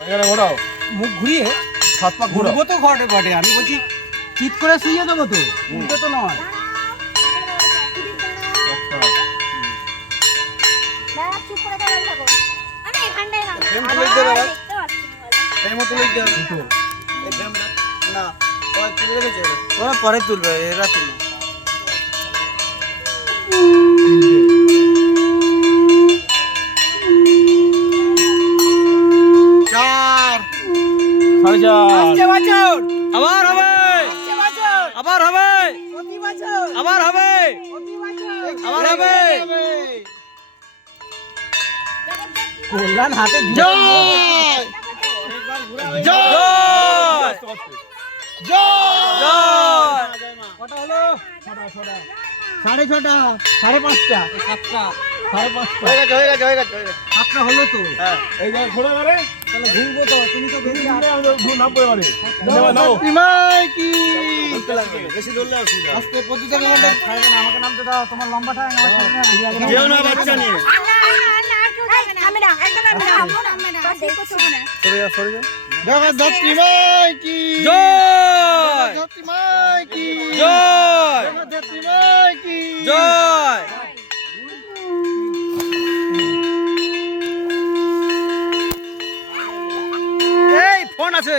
এখানে ঘোরাও, মুখ ঘুরিয়ে হাত পা ঘোরাও। ঘুরবো তো ঘটে বটে, আমি বলছি চিৎ করে শুয়ে দেবো তো, উল্টে তো নয়। ওরা পরে তুলবে, এরা তুলবে। চার, সাড়ে চার। আবার হবে, আবার হবে, আবার হবে, আবার হবে। কল্যাণ হাতে জয় জয় জয়। কটা হলো? সাড়ে ছটা, সাড়ে পাঁচটা, সাতটা, সাড়ে পাঁচটা, সাতটা হলো তো। এই জায়গায় ঘোরা ধরে তাহলে ঘুরবো তো, তুমি তো বেরিয়ে আসো। নামবো এবারে। নাও বেশি ধরলে অসুবিধা। আজকে প্রতিটা মিনিটে ছাড়বে না, আমাকে নামতে দাও, তোমার লম্বাটা আমার সামনে আগে যেও না বাচ্চা নিয়ে। জগদ্ধাত্রী মাই কি জয় জগদ্ধাত্রী মাই কি জয় জগদ্ধাত্রী মাই কি জয়। এই ফোন আছে।